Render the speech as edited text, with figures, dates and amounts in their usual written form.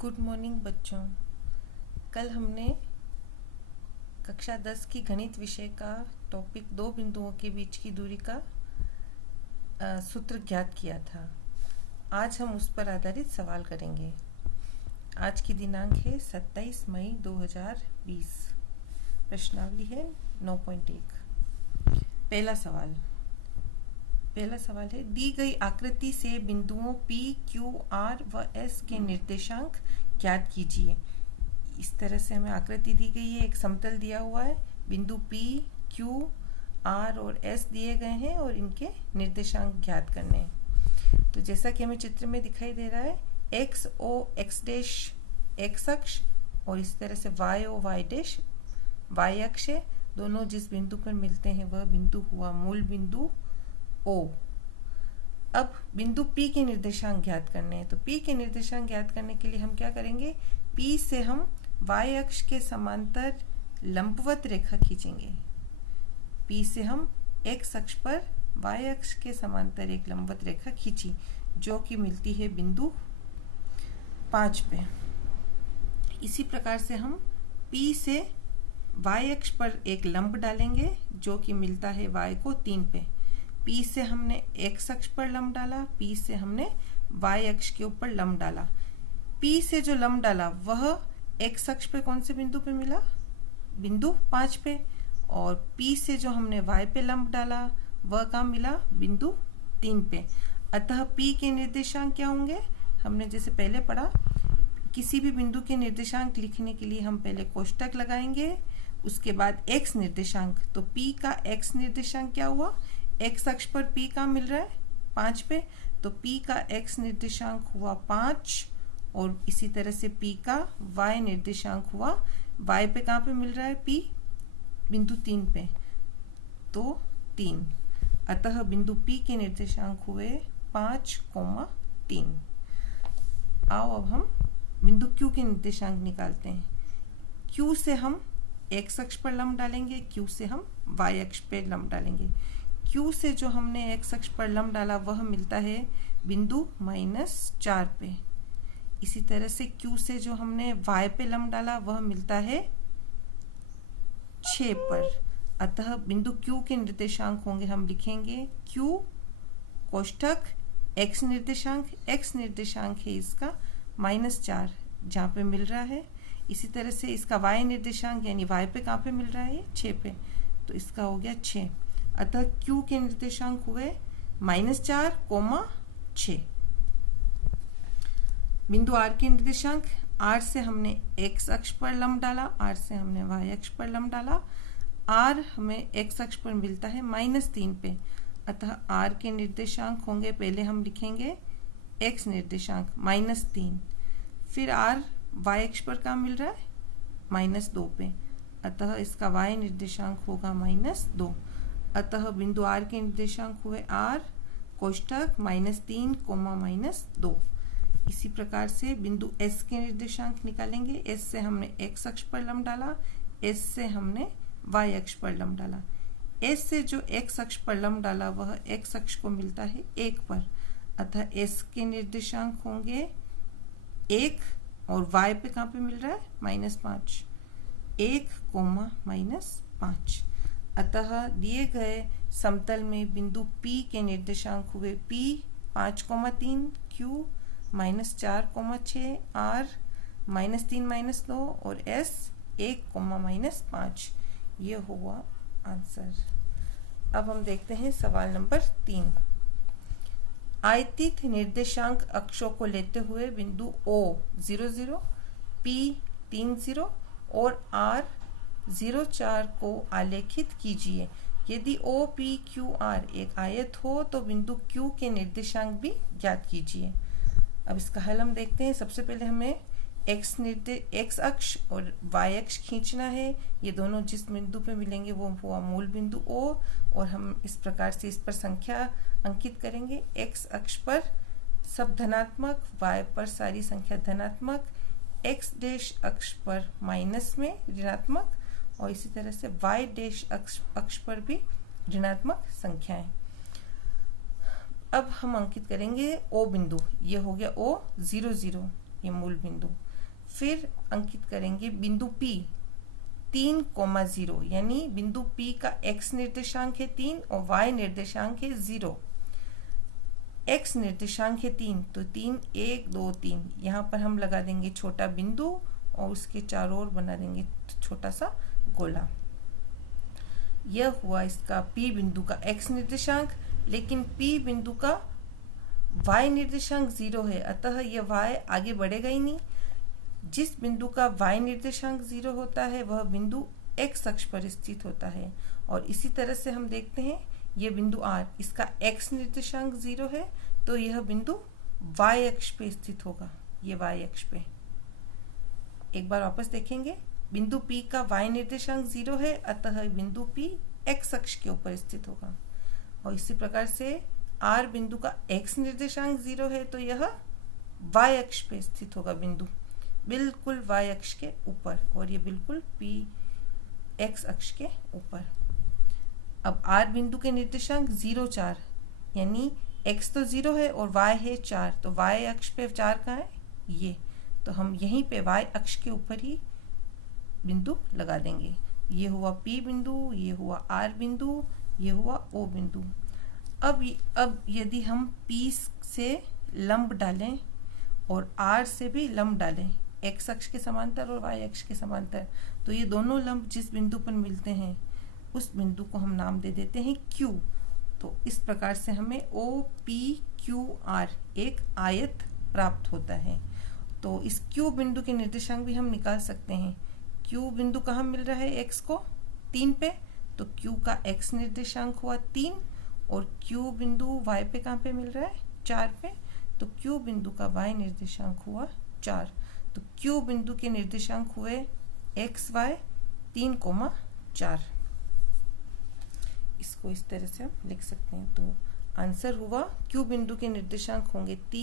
Good morning बच्चों। कल हमने कक्षा 10 की गणित विषय का टॉपिक दो बिंदुओं के बीच की दूरी का सूत्र ज्ञात किया था। आज हम उस पर आधारित सवाल करेंगे। आज की दिनांक है 27 मई 2020। प्रश्नावली है 9.1। पहला सवाल है, दी गई आकृति से बिंदुओं P, Q, R व S के निर्देशांक ज्ञात कीजिए। इस तरह से हमें आकृति दी गई है, एक समतल दिया हुआ है, बिंदु P, Q, R और S दिए गए हैं और इनके निर्देशांक ज्ञात करने हैं। तो जैसा कि हमें चित्र में दिखाई दे रहा है, X O X dash X अक्ष और इस तरह से Y O Y dash Y अक्ष है। दोनों जिस बिंदु पर मिलते हैं वह बिंदु हुआ मूल बिंदु O। अब बिंदु P के निर्देशांक ज्ञात करने हैं। तो P के निर्देशांक ज्ञात करने के लिए हम क्या करेंगे, P से हम Y अक्ष के समांतर लंबवत रेखा खींचेंगे। P से हम X अक्ष पर Y अक्ष के समांतर एक लंबवत रेखा खींची, जो कि मिलती है बिंदु 5 पे। इसी प्रकार से हम P से Y अक्ष पर एक लंब डालेंगे, जो कि मिलता है Y को 3 पे। P से हमने X अक्ष पर लंब डाला, P से हमने Y अक्ष के ऊपर लंब डाला। P से जो लंब डाला वह X अक्ष पे कौन से बिंदु पे मिला, बिंदु 5 पे। और P से जो हमने Y पे लंब डाला वह कहाँ मिला, बिंदु 3 पे। अतः P के निर्देशांक क्या होंगे, हमने जैसे पहले पढ़ा, किसी भी बिंदु के निर्देशांक लिखने के लिए हम पहले कोष्टक लगाएंगे, उसके बाद X निर्देशांक। तो P का X निर्देशांक क्या हुआ, X अक्ष पर P का मिल रहा है 5 पे, तो P का X निर्देशांक हुआ 5 और इसी तरह से P का Y निर्देशांक हुआ, Y पे कहाँ पे मिल रहा है P, बिंदु 3 पे, तो 3। अतः बिंदु P के निर्देशांक हुए 5,3। आओ अब हम बिंदु Q के निर्देशांक निकालते हैं। Q से हम X अक्ष पर लंब डालेंगे, Q से हम Y अक्ष पर लंब डालेंगे। Q से जो हमने X अक्ष पर लंब डाला वह मिलता है बिंदु -4 पे। इसी तरह से Q से जो हमने Y पे लंब डाला वह मिलता है 6 पर। अतः बिंदु Q के निर्देशांक होंगे, हम लिखेंगे Q कोष्ठक X निर्देशांक है इसका -4, जहाँ पे मिल रहा है। इसी तरह से इसका Y निर्देशांक यानी Y पे कहाँ पे मिल रहा है, 6 पे, तो इसका हो गया 6। अतः Q के निर्देशांक हुए -4,6। बिंदु R के निर्देशांक, R से हमने X अक्ष पर लंब डाला, R से हमने Y अक्ष पर लंब डाला। R हमें X अक्ष पर मिलता है -3 पे। अतः R के निर्देशांक होंगे, पहले हम लिखेंगे X निर्देशांक -3, फिर R Y अक्ष पर कहाँ मिल रहा है, -2 पे। अतः इसका Y निर्देशांक होगा -2। अतः बिंदु R के निर्देशांक हुए R कोष्ठक -3, -2। इसी प्रकार से बिंदु S के निर्देशांक निकालेंगे। S से हमने X अक्ष पर लंब डाला, S से हमने Y अक्ष पर लंब डाला। S से जो X अक्ष पर लंब डाला वह X अक्ष को मिलता है 1 पर। अतः S के निर्देशांक होंगे 1 और Y पे कहाँ पे मिल रहा है, -5, 1, -5। अतः दिए गए समतल में बिंदु P के निर्देशांक हुए P 5,3, Q -4,6, R -3, -2 और S 1, -5। ये हुआ आंसर। अब हम देखते हैं सवाल नंबर 3। आयतित निर्देशांक अक्षों को लेते हुए बिंदु O 0,0, P 3,0 और R 0,4 को आलेखित कीजिए। यदि O, P, Q, R एक आयत हो तो बिंदु Q के निर्देशांक भी ज्ञात कीजिए। अब इसका हल हम देखते हैं। सबसे पहले हमें X अक्ष और Y अक्ष खींचना है। ये दोनों जिस बिंदु पे मिलेंगे वो हुआ मूल बिंदु O, और हम इस प्रकार से इस पर संख्या अंकित करेंगे। X अक्ष पर सब धनात्मक, Y पर सारी संख्या धनात्मक, X डैश अक्ष पर माइनस में ऋणात्मक, और इसी तरह से Y डैश अक्ष पर भी ऋणात्मक संख्याएं। अब हम अंकित करेंगे O बिंदु, ये हो गया O 0, 0, ये मूल बिंदु। फिर अंकित करेंगे बिंदु P 3,0, यानी बिंदु P का x निर्देशांक है 3 और y निर्देशांक है 0। x निर्देशांक है 3, तो 3 1 2 3, यहाँ पर हम लगा देंगे छोटा बिंदु और उसके चारों ओर बना देंगे छोटा सा गोला। यह हुआ इसका P बिंदु का x निर्देशांक, लेकिन P बिंदु का y निर्देशांक 0 है, अतः यह y आगे बढ़ेगा ही नहीं। जिस बिंदु का y निर्देशांक 0 होता है वह बिंदु x अक्ष पर स्थित होता है। और इसी तरह से हम देखते हैं यह बिंदु R, इसका x निर्देशांक 0 है, तो यह बिंदु y अक्ष पे स्थित होगा, ये y अक्ष पे। एक बार वापस देखेंगे, बिंदु P का y निर्देशांक 0 है, अतः बिंदु P x अक्ष के ऊपर स्थित होगा। और इसी प्रकार से R बिंदु का x निर्देशांक 0 है, तो यह y अक्ष पे स्थित होगा, बिंदु बिल्कुल y अक्ष के ऊपर, और ये बिल्कुल P x अक्ष के ऊपर। अब R बिंदु के निर्देशांक 0 4, यानी x तो 0 है और y है 4, तो y अक्ष पे 4 कहाँ है, ये, तो हम यहीं पे y अक्ष के ऊपर ही बिंदु लगा देंगे। ये हुआ P बिंदु, ये हुआ R बिंदु, ये हुआ O बिंदु। अब यदि हम P से लंब डालें और R से भी लंब डालें, x अक्ष के समांतर और y अक्ष के समांतर, तो ये दोनों लंब जिस बिंदु पर मिलते हैं उस बिंदु को हम नाम दे देते हैं Q। तो इस प्रकार से हमें OPQR एक आयत प्राप्त होता है। तो इस Q बिंदु के निर्देशांक भी हम निकाल सकते हैं। Q बिंदु कहाँ मिल रहा है x को, 3 पे, तो Q का x निर्देशांक हुआ 3, और Q बिंदु y पे कहाँ पे मिल रहा है, 4 पे, तो Q बिंदु का y निर्देशांक हुआ 4। तो Q बिंदु के निर्देशांक हुए x y 3,4। इसको इस तरह से हम लिख सकते हैं। तो आंसर हुआ Q बिंदु के निर्देशांक होंगे 3